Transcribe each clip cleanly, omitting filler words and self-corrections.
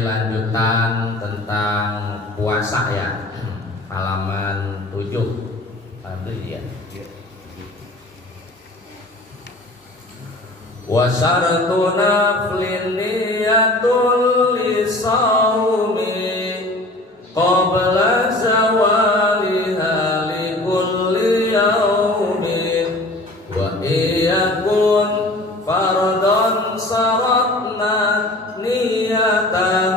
materi lanjutan tentang puasa ya, halaman 7. Alhamdulillah. Wa syartu naflin niyatul lisaumi qabla zawaliha li kulli yaumin wa iyakun fardhan saratna niyatan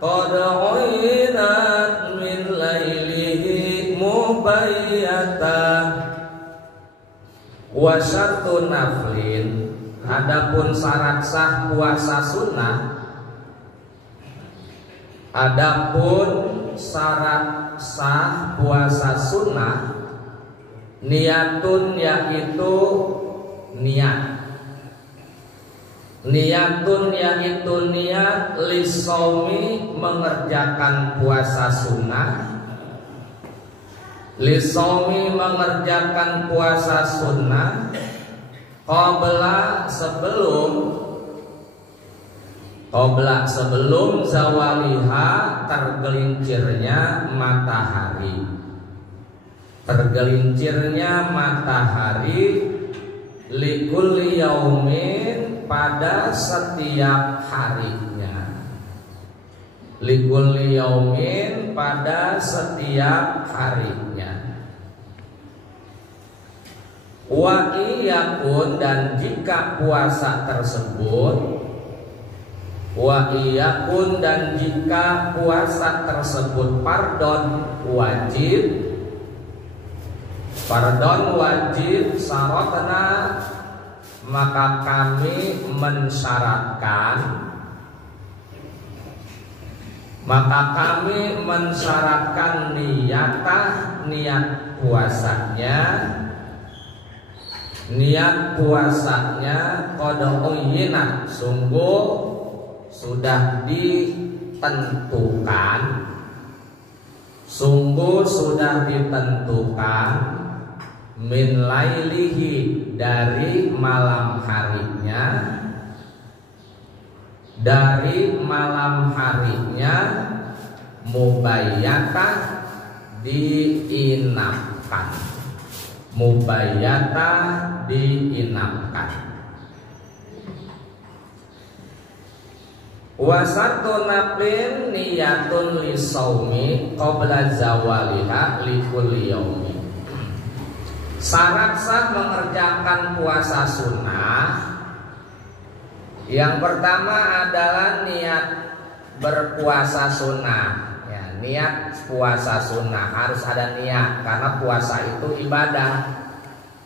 qad uinat min lailihi mubayyatan. Wa syartu naflin, adapun syarat sah puasa sunnah, adapun syarat sah puasa sunnah, niyatun yaitu niat, niyatun yaitu niat lisaumi mengerjakan puasa sunnah, lisaumi mengerjakan puasa sunnah qabla sebelum zawaliha tergelincirnya matahari, tergelincirnya matahari likulli yaumin pada setiap harinya, likulli yaumin pada setiap harinya. Wa iyakun, dan jika puasa tersebut, wa iyakun, dan jika puasa tersebut fardhon wajib, fardhon wajib syaratna, maka kami mensyaratkan, niat puasanya qad uyinat, sungguh sudah ditentukan, min lailihi, dari malam harinya, mubayyatan, diinapkan, mubayyatan, diinapkan. Wa syartu naflin niyatun lisaumi qabla zawaliha likulli yaumin. Syarat sah mengerjakan puasa sunnah, yang pertama adalah niat berpuasa sunnah. Ya, niat puasa sunnah harus ada niat, karena puasa itu ibadah.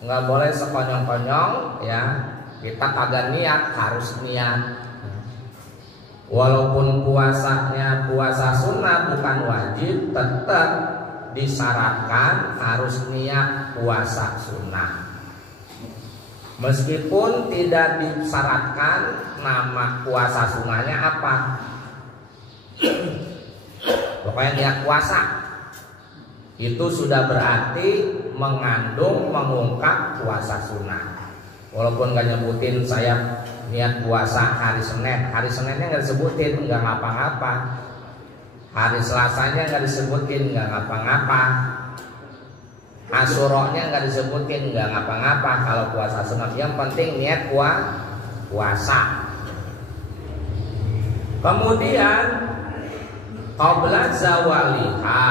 Nggak boleh sekonyong-konyong ya, kita kagak niat, harus niat. Walaupun puasanya puasa sunnah bukan wajib, tetap disyaratkan harus niat puasa sunnah. Meskipun tidak disyaratkan nama puasa sunnahnya apa, pokoknya niat puasa itu sudah berarti mengungkap puasa sunnah. Walaupun gak nyebutin saya niat puasa hari Senin, hari Seninnya nggak disebutin, nggak ngapa-ngapa. Hari Selasanya nggak disebutin, nggak ngapa-ngapa. Asyuranya nggak disebutin, nggak ngapa-ngapa. Kalau puasa sunnah, yang penting niat puasa. Kemudian qabla zawaliha,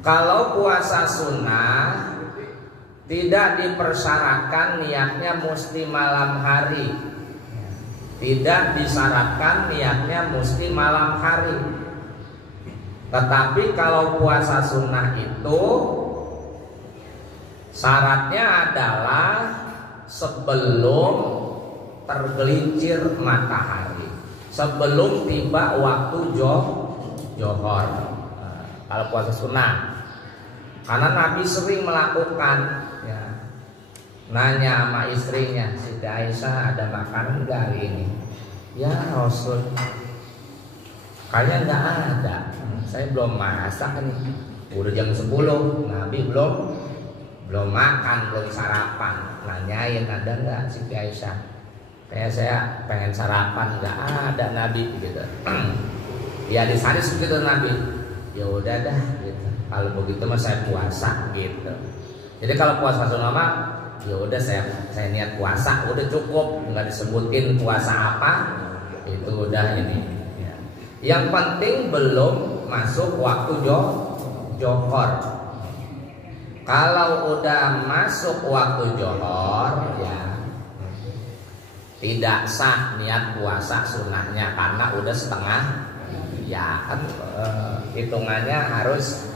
kalau puasa sunnah tidak dipersyaratkan niatnya mesti malam hari, tidak disyaratkan niatnya mesti malam hari. Tetapi kalau puasa sunnah itu syaratnya adalah sebelum tergelincir matahari, sebelum tiba waktu johor. Kalau puasa sunnah, karena Nabi sering melakukan ya, nanya sama istrinya, Siti Aisyah, ada makanan enggak hari ini? Ya Rasul, kayaknya enggak ada, saya belum masak nih. Udah jam 10, Nabi belum makan, belum sarapan. Nanyain ada enggak Siti Aisyah? kayak saya pengen sarapan, nggak ada Nabi gitu. Ya disadis begitu Nabi. Ya udah dah gitu. Kalau begitu mah saya puasa gitu. Jadi kalau puasa sunnah mah ya udah saya niat puasa, udah cukup, nggak disebutin puasa apa, itu udah ini. Ya. Yang penting belum masuk waktu johor. Kalau udah masuk waktu johor, ya tidak sah niat puasa sunnahnya karena udah setengah. Ya kan hitungannya harus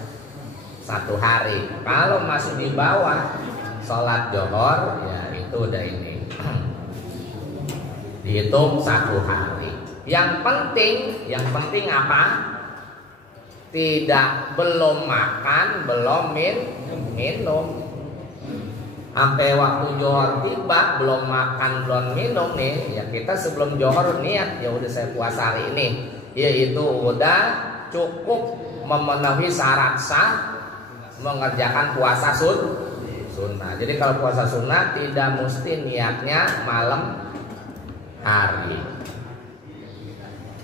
1 hari. Kalau masih di bawah sholat johor, ya itu udah ini dihitung 1 hari. Yang penting apa? Belum makan, belum minum. Sampai waktu johor tiba belum makan, belum minum nih, ya kita sebelum johor niat, ya udah saya puasa hari ini. Yaitu udah cukup memenuhi syarat sah mengerjakan puasa sunnah. Jadi kalau puasa sunnah tidak mesti niatnya malam hari.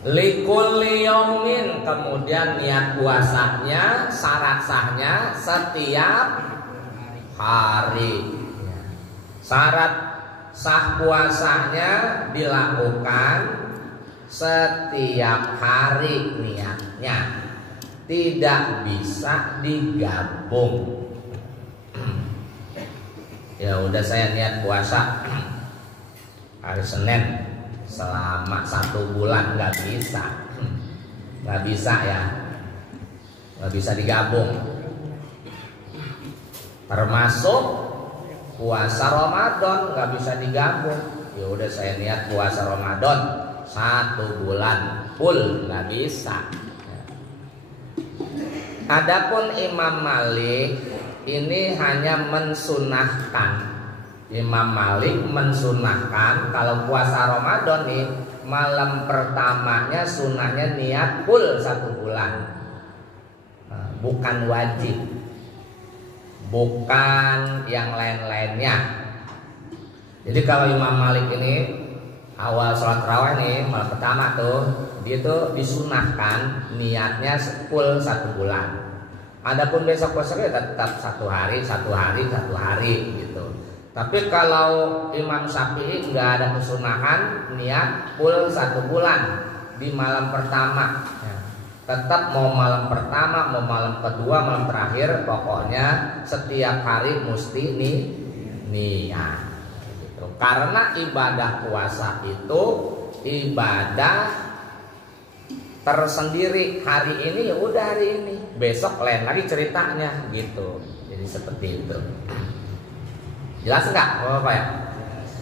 Likulli yaumin, kemudian niat puasanya syarat sahnya setiap hari. Syarat sah puasanya dilakukan setiap hari niatnya, tidak bisa digabung. Ya udah saya niat puasa hari Senin selama 1 bulan, nggak bisa ya, nggak bisa digabung. Termasuk puasa Ramadan nggak bisa digabung. Ya udah saya niat puasa Ramadan 1 bulan full, nggak bisa. Adapun Imam Malik ini hanya mensunahkan. Imam Malik mensunahkan kalau puasa Ramadan nih malam pertamanya sunahnya niat full 1 bulan, bukan wajib, bukan yang lain-lainnya. Jadi kalau Imam Malik ini awal sholat tarawih nih malam pertama tuh dia tuh disunahkan niatnya full 1 bulan. Adapun besok-besoknya tetap 1 hari gitu. Tapi kalau Imam Syafi'i nggak ada kesunahan niat full 1 bulan di malam pertama. Tetap mau malam pertama, mau malam kedua, malam terakhir, pokoknya setiap hari mesti niat. Gitu. Karena ibadah puasa itu ibadah tersendiri. Hari ini ya udah hari ini, besok lain lagi ceritanya gitu. Jadi seperti itu. Jelas enggak Bapak ya?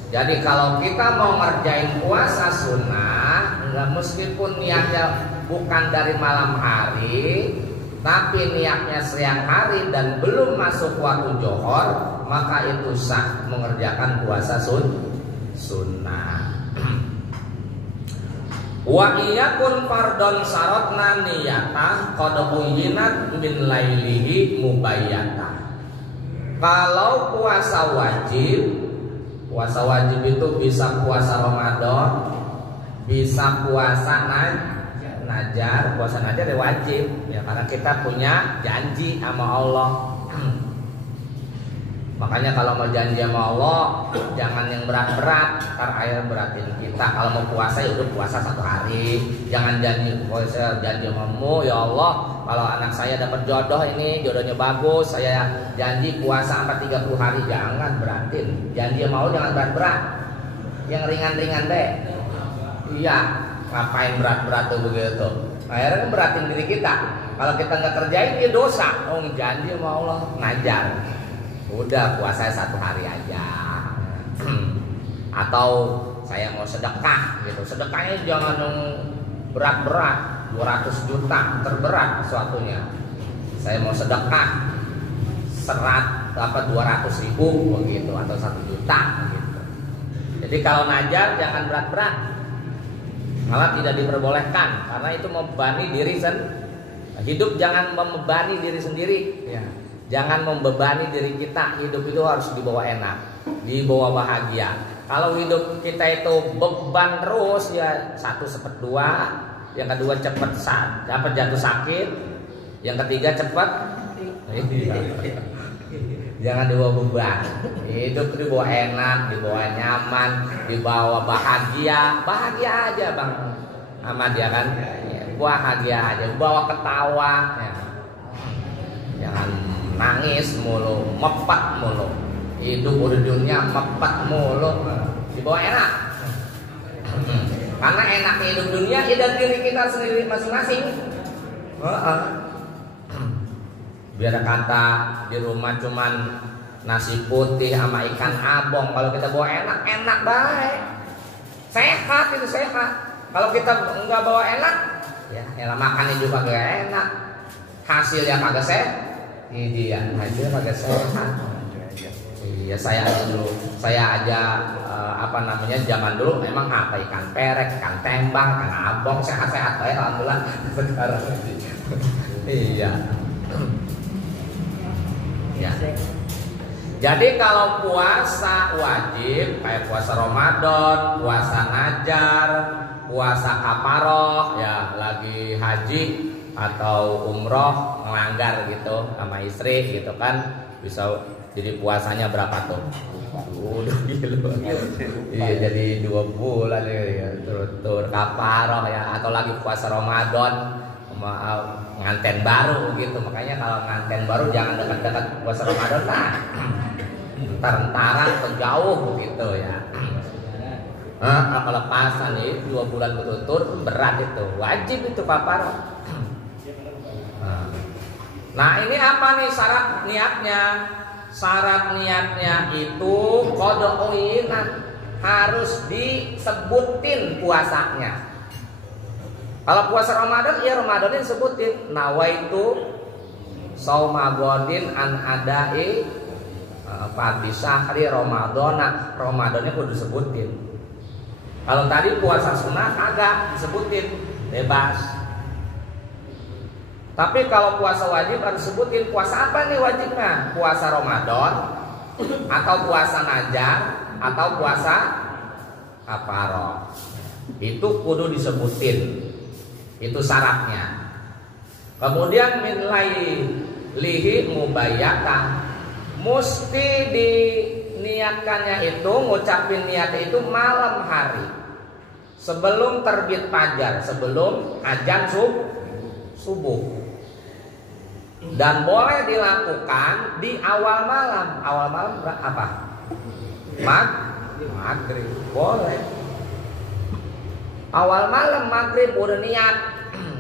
Jadi kalau kita mau ngerjain puasa sunnah, enggak meskipun niatnya bukan dari malam hari, tapi niatnya siang hari dan belum masuk waktu johor, maka itu sah mengerjakan puasa sunnah. Wa iyakun fardon sarotna niyatah qad uyinat min lailihi mubayyatah. Kalau puasa wajib itu bisa puasa Ramadan, bisa puasa najar. Puasa najar ya wajib ya, karena kita punya janji sama Allah. Makanya kalau mau janji sama Allah jangan yang berat-berat, ntar air beratin kita. Kalau mau puasa ya udah puasa 1 hari. Jangan janji samamu, ya Allah kalau anak saya dapat jodoh ini, jodohnya bagus, saya janji puasa sampai 30 hari. Jangan beratin. Janji sama Allah jangan berat-berat, yang ringan-ringan deh. Iya, ngapain berat-berat tuh begitu? Akhirnya kan beratin diri kita. Kalau kita nggak kerjain dia dosa. Oh janji sama Allah ngajar. Udah puasa 1 hari aja. Atau saya mau sedekah gitu. Sedekahnya jangan yang berat-berat, 200 juta terberat sesuatunya. Saya mau sedekah 200.000 begitu atau 1 juta gitu. Jadi kalau najar jangan berat-berat. Malah tidak diperbolehkan karena itu membebani diri sendiri. Hidup jangan membebani diri sendiri ya. Jangan membebani diri kita. Hidup itu harus dibawa enak. dibawa bahagia. Kalau hidup kita itu beban terus ya, 1/2, yang kedua cepat dapat jatuh sakit, yang ketiga cepat jangan dibawa beban. Hidup dibawa enak, dibawa nyaman, dibawa bahagia aja Bang Ahmad ya kan, bahagia aja, bawa ketawa ya. Jangan nangis mulu, mepat mulu. Hidup di dunia mepat mulu, dibawa enak. Karena enak hidup dunia ya dari diri kita sendiri masing-masing. Biar kata di rumah cuman nasi putih sama ikan abong, kalau kita bawa enak baik, sehat itu sehat. Kalau kita nggak bawa enak, ya makannya juga gak enak, hasilnya kagak sehat. Iya, hasilnya kagak sehat. Iya, saya aja zaman dulu memang apa ikan perek, ikan tembang, ikan abong sehat-sehat baik alhamdulillah sekarang. Iya. Ya. Jadi kalau puasa wajib kayak puasa Ramadan, puasa Najar, puasa kafaroh ya lagi haji atau umroh ngelanggar gitu sama istri gitu kan, bisa jadi puasanya berapa tuh? Udah gitu. Iya jadi 2 bulan ya tur kafaroh ya, atau lagi puasa Ramadan nganten baru gitu. Makanya kalau nganten baru jangan dekat-dekat puasa Ramadan lah, entar-entaran atau jauh gitu ya. Kelepasan nih 2 bulan berturut-turut berat itu, wajib itu kafaroh. Nah ini apa nih syarat niatnya? Syarat niatnya itu qada'uinan, harus disebutin puasanya. Kalau puasa Ramadan, ya Ramadannya disebutin. Nawaitu shauma ghadin an adai fardhi syahri Ramadana. Ramadannya kudu disebutin. Kalau tadi puasa sunnah kagak disebutin, bebas. Tapi kalau puasa wajib harus disebutin. Puasa apa nih wajibnya? Puasa Ramadan atau puasa Najar atau puasa kafaroh. Itu kudu disebutin. Itu syaratnya. Kemudian min lihi mubayyatan, mesti diniatkannya itu, ngucapin niatnya itu malam hari sebelum terbit fajar, sebelum azan subuh. Dan boleh dilakukan di awal malam. Awal malam apa? Maghrib boleh. Awal malam maghrib udah niat,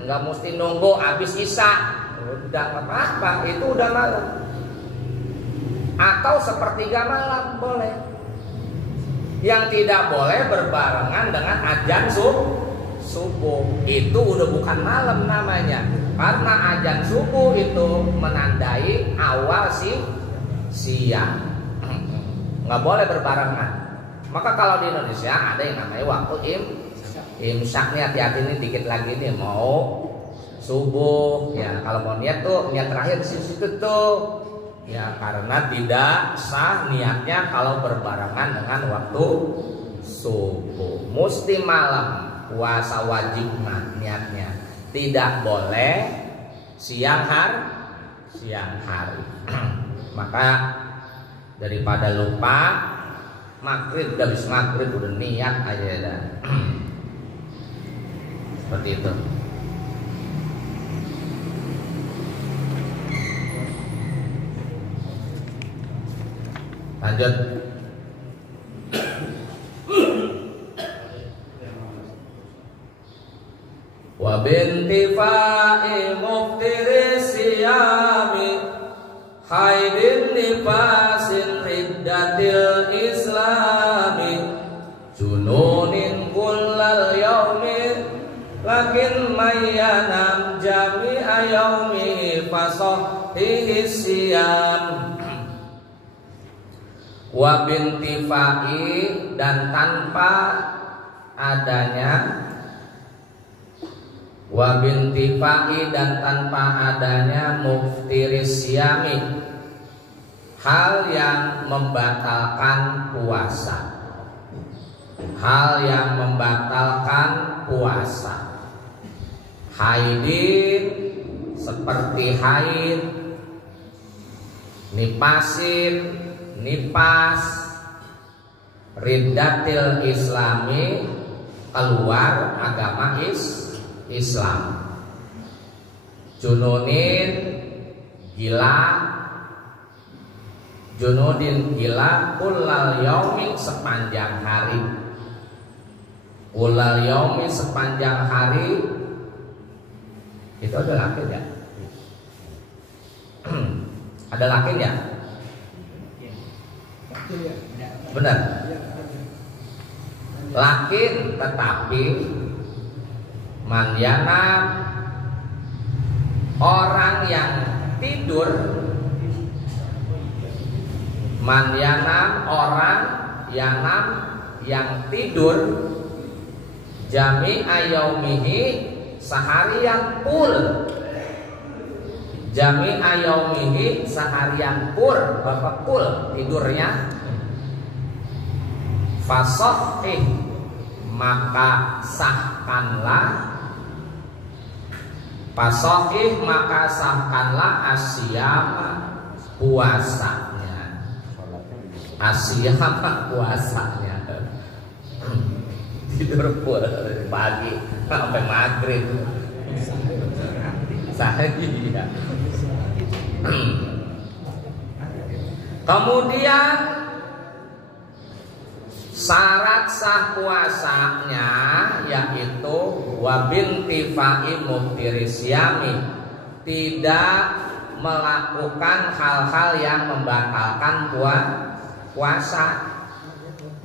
nggak mesti nunggu habis isya, udah apa-apa, itu udah malam. Atau sepertiga malam boleh. Yang tidak boleh berbarengan dengan azan subuh, itu udah bukan malam namanya. Karena azan subuh itu menandai awal siang, nggak boleh berbarengan. Maka kalau di Indonesia ada yang namanya waktu imsak nih, hati-hati nih dikit lagi nih mau subuh ya. Kalau mau niat tuh niat terakhir di situ tuh ya, karena tidak sah niatnya kalau berbarengan dengan waktu subuh. Mesti malam puasa wajib niatnya, tidak boleh siang hari. Maka daripada lupa maghrib, habis maghrib udah niat aja dah. Seperti itu. Lanjut. Wa bintifa'i muftiri siyami haidin nifasin riddatil islami jununin kullal yaumi lakin mayyanam jami'a yaumi fasahhihi siyam. Wa bintifa'i, dan tanpa adanya, wa bintifa'i, dan tanpa adanya muftiris siyami, hal yang membatalkan puasa. Hal yang membatalkan puasa. Haidin seperti haid, nipasin, nipas, riddatil islami, keluar agama Islam, jununin, gila, junudin gila, kullal yaumi sepanjang hari, kullal yaumi sepanjang hari. Itu ada lakin ya? Ada lakin ya? Benar. Lakin tetapi manjana orang yang tidur, manjana orang yang tidur jami ayaumihi seharian full, jami ayaumihi seharian full, bapak full tidurnya, fasohih maka sahkanlah, fasohih maka sahkanlah asyama puasanya, asyama puasanya. Tidur full dari pagi sampai maghrib. Iya. Kemudian syarat sah puasanya yaitu wabintifai muftirisiyami, tidak melakukan hal-hal yang membatalkan puasa.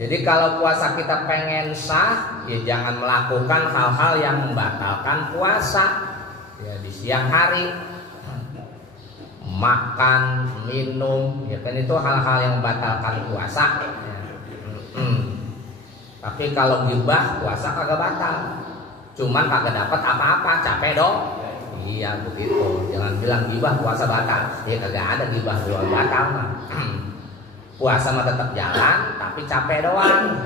Jadi kalau puasa kita pengen sah, ya jangan melakukan hal-hal yang membatalkan puasa. Ya di siang hari makan, minum, ya kan itu hal-hal yang membatalkan puasa. Tapi kalau gibah puasa kagak batal, cuman kagak dapat apa-apa, capek dong. Iya begitu. Jangan bilang gibah puasa batal. Ya kagak ada gibah jual batal mah. Puasa mah tetap jalan, tapi capek doang.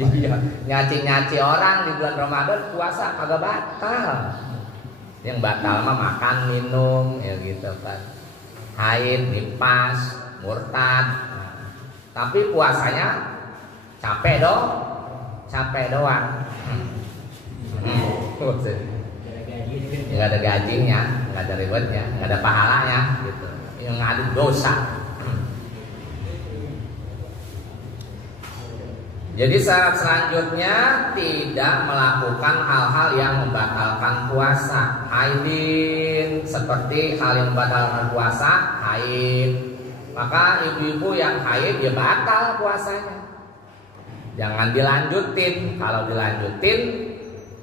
Iya, nyaci-nyaci orang di bulan Ramadan puasa kagak batal. Yang batal mah makan, minum, ya gitu kan. Haid, nipas, murtad. Tapi puasanya capek doang. Nggak ada gajinya, nggak ada ribetnya, nggak ada pahalanya, gitu. Yang ngadu dosa. Jadi syarat selanjutnya tidak melakukan hal-hal yang membatalkan puasa. Haidin seperti hal yang membatalkan puasa, haid. Maka ibu-ibu yang haid ya batal puasanya. Jangan dilanjutin. Kalau dilanjutin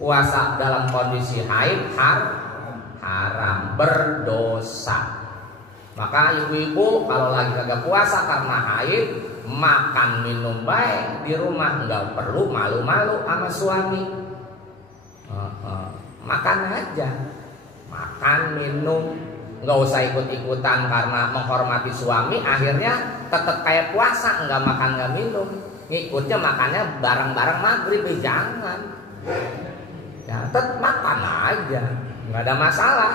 puasa dalam kondisi haid haram, berdosa. Maka ibu-ibu kalau lagi kagak puasa karena haid, makan minum baik di rumah, nggak perlu malu-malu sama suami. Makan aja, makan minum, nggak usah ikut-ikutan karena menghormati suami. Akhirnya tetap kayak puasa, nggak makan nggak minum. Ngikutnya makannya bareng-bareng maghrib, jangan. Ya, tetap makan aja, nggak ada masalah.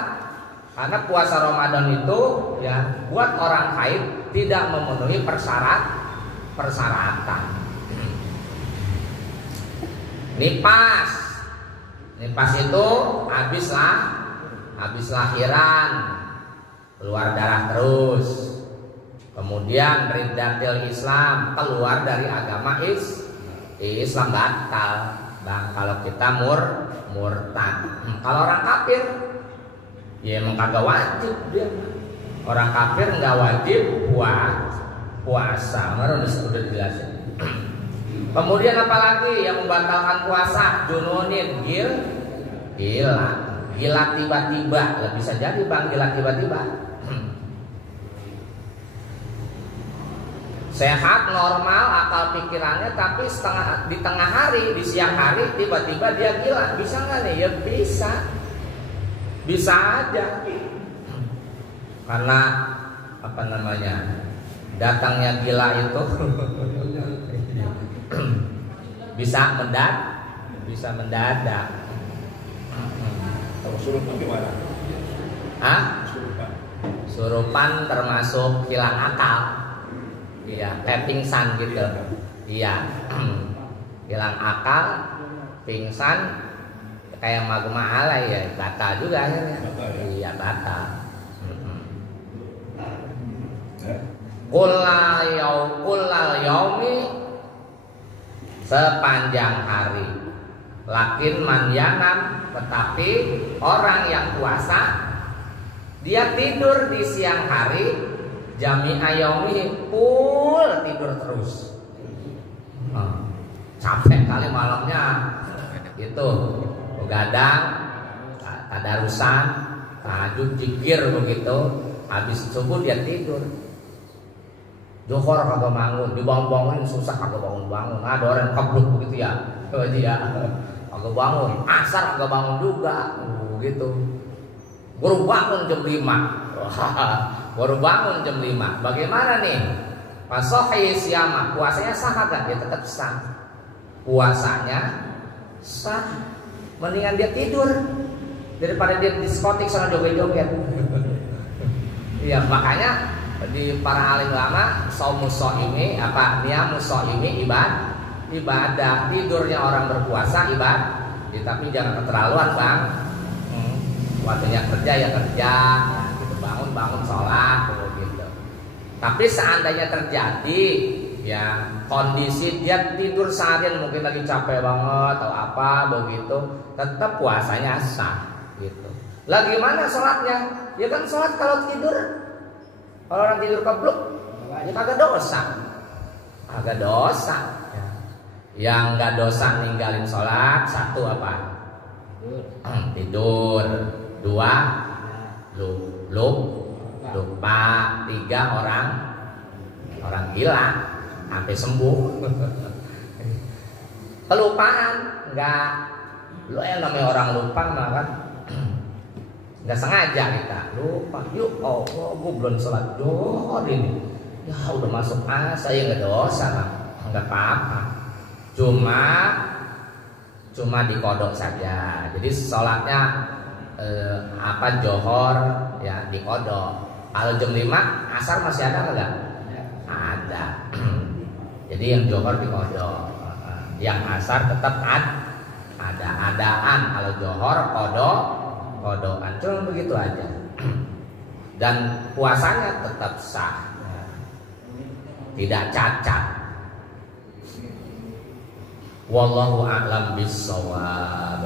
Karena puasa Ramadan itu ya buat orang haid tidak memenuhi persyaratan. Nipas itu habis lahiran, keluar darah terus. Kemudian riddatil Islam, keluar dari agama Islam batal. Bang, kalau kita murtad. Kalau orang kafir ya emang kagak wajib dia. Orang kafir nggak wajib puasa. Udah dijelasin. Kemudian apalagi yang membatalkan puasa? Jununin, gila tiba-tiba. Bisa jadi bang gila tiba-tiba. Sehat, normal, akal pikirannya, tapi di tengah hari, di siang hari tiba-tiba dia gila. Bisa nggak nih? Ya bisa aja. Karena apa namanya, datangnya gila itu bisa mendadak. Kalau surupan gimana? Surupan termasuk hilang akal. Iya, kayak pingsan gitu. Iya. Hilang akal, pingsan, kayak magma alay ya, batal juga akhirnya. Iya, batal. Kullal yaumi, sepanjang hari. Lakin man yanam, tetapi orang yang puasa dia tidur di siang hari, jami'a yaumi, full tidur terus. Capek kali malamnya itu begadang, tadarusan, tahajud, zikir begitu. Habis subuh dia tidur. Johor kagak bangun, dibangun-bangunin susah kagak bangun-bangun. Ada orang kebluk begitu ya. Dia kagak bangun, asar kagak bangun juga. Gitu. Baru bangun jam 5. Baru bangun jam 5. Bagaimana nih? Pasohi siyama, puasanya sah kan? Dia tetap sah. Puasanya sah. Mendingan dia tidur daripada dia diskotik sama joget-joget. Iya, makanya di para alim ulama saumus shaimi niyamus shaimi ibadah. Tidurnya orang berpuasa ibadah. Tapi jangan keterlaluan, Bang. Waktunya kerja ya kerja, gitu, bangun sholat gitu. Tapi seandainya terjadi ya kondisi dia tidur seharian, mungkin lagi capek banget atau apa begitu, tetap puasanya sah gitu. Lah gimana sholatnya? Ya kan sholat kalau tidur, kalau orang tidur kebluk ya kagak dosa. Kagak dosa ya. Yang nggak dosa ninggalin sholat, satu apa? Tidur. 2 lupa. 3 orang gila sampai sembuh. Kelupaan enggak. Lo yang namanya orang lupa mah kan enggak sengaja kita lupa. Yuk, gue belum sholat Johor ini. Ya udah masuk asa ya enggak dosa lah. Enggak apa-apa. Cuma dikodok saja. Jadi sholatnya Johor ya dikodok. Kalau jam 5 asar masih ada enggak? Ada. Jadi yang Johor dikodok. Yang asar tetap ada adaan. Kalau Johor kodokan. Cuma begitu aja. Dan puasanya tetap sah. Tidak cacat. Wallahu a'lam bishawab.